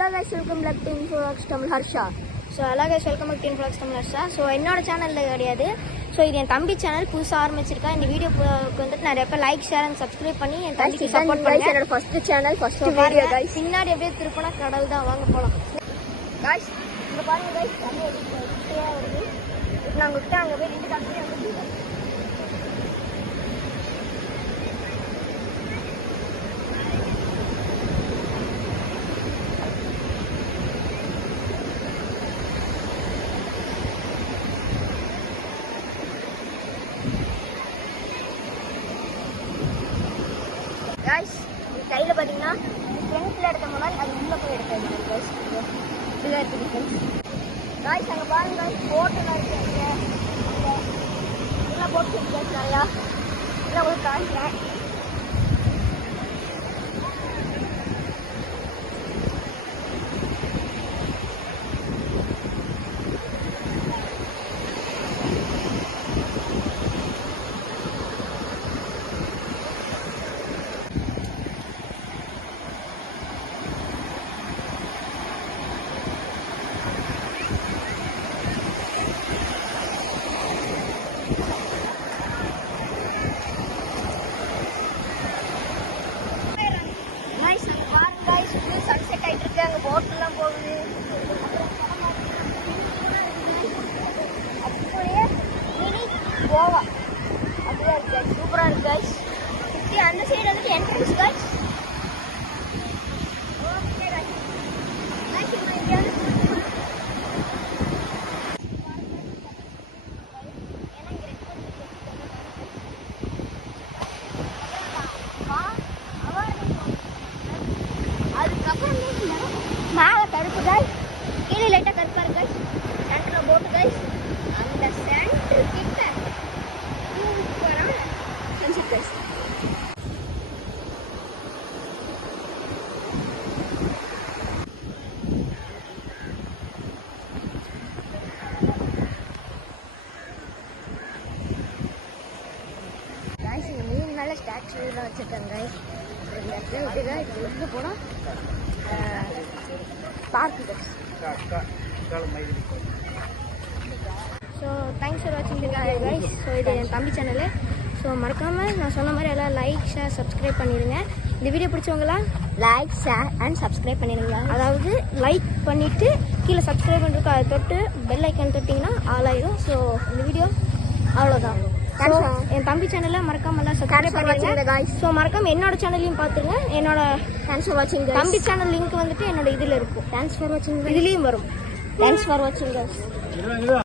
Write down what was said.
hello guys, welcome back to Infovlogs Tamil Harsha. So hello guys, welcome back to Infovlogs Tamil Harsha. So என்னோட சேனல்ல கிடையாது. So இது என் தம்பி channel புதுசாக ஆரம்பிச்சிருக்கேன். இந்த வீடியோக்கு வந்துட்டு நிறைய பேர் லைக் ஷேர் அண்ட் சப்ஸ்கிரைப் பண்ணி என் தம்பிக்கு சப்போர்ட் பண்ணுங்க. என்னோட first channel first video guys. பின்னாடி அப்படியே திருப்பனா கடல் தான், வாங்க போலாம். गाइस இங்க பாருங்க गाइस, தண்ணி அப்படியே வருது. இப்போ நாங்க கிட்ட அங்க போய் நின்னு காட்டுறேன். गाइस கையில பாத்தீங்கன்னா ஃப்ரண்ட்ல எடுத்த மாதிரி அது உள்ள போய் எடுத்தாங்க गाइस. இதுல இருக்கு गाइस. அங்க பாருங்க गाइस, போட்ல இருக்கு. உள்ள போட் இருக்கு गाइस நிறைய. இல்ல ஒரு காண்றேன். சன்செட் ஆயிட்டு இருக்கு, அங்க போட் எல்லாம் போகுது. அப்படியே மினி கோவா அப்படியே இருக்கு, சூப்பரா இருக்கு गाइस. சுத்தி அந்த சைடு வந்துட்டு entrance guys. Okay guys, guys இங்க எங்கயாவது மேலே கருப்பு गाइस, கீழே லைட்டாக கருப்பா இருக்கு गाइस. சென்டரில் போட்டு गाइस, அந்த சென்டர் கிட்ட சூப்பரான சன்செட் गाइस. गाइस இங்கே மீன் மேலே ஸ்டாச்சுலாம் வச்சுருக்காங்க गाइस. இந்த இடத்துல விட்டுங்க, இது உள்ளே போனால் park guys. So thanks for வாட்சிங் गाइस. ஸோ இது என் தம்பி சேனலு. ஸோ மறக்காமல் நான் சொன்ன மாதிரி எல்லாம் லைக் ஷேர் சப்ஸ்கிரைப் பண்ணிடுங்க. இந்த வீடியோ பிடிச்சவங்களாம் லைக் ஷேர் அண்ட் சப்ஸ்கிரைப் பண்ணிடுங்க. அதாவது லைக் பண்ணிவிட்டு கீழே சப்ஸ்கிரைப் பண்ணுறதுக்கு அதை தொட்டு பெல் ஐக்கான் தொட்டிங்கன்னா ஆளாயிடும். ஸோ இந்த வீடியோ அவ்வளோதான். என் தம்பி சேனலில் மறக்காம எல்லாம் சப்ஸ்கிரைப் பண்ணுங்க. ஸோ மறக்காம என்னோட சேனல்லையும் பார்த்துருங்க. என்னோட தேங்க்ஸ் ஃபார் வாட்சிங் தம்பி சேனல் லிங்க் வந்துட்டு என்னோட இதில் இருக்கும். தேங்க்ஸ் ஃபார் வாட்சிங் இதுலேயும் வரும். தேங்க்ஸ் ஃபார் வாட்சிங்.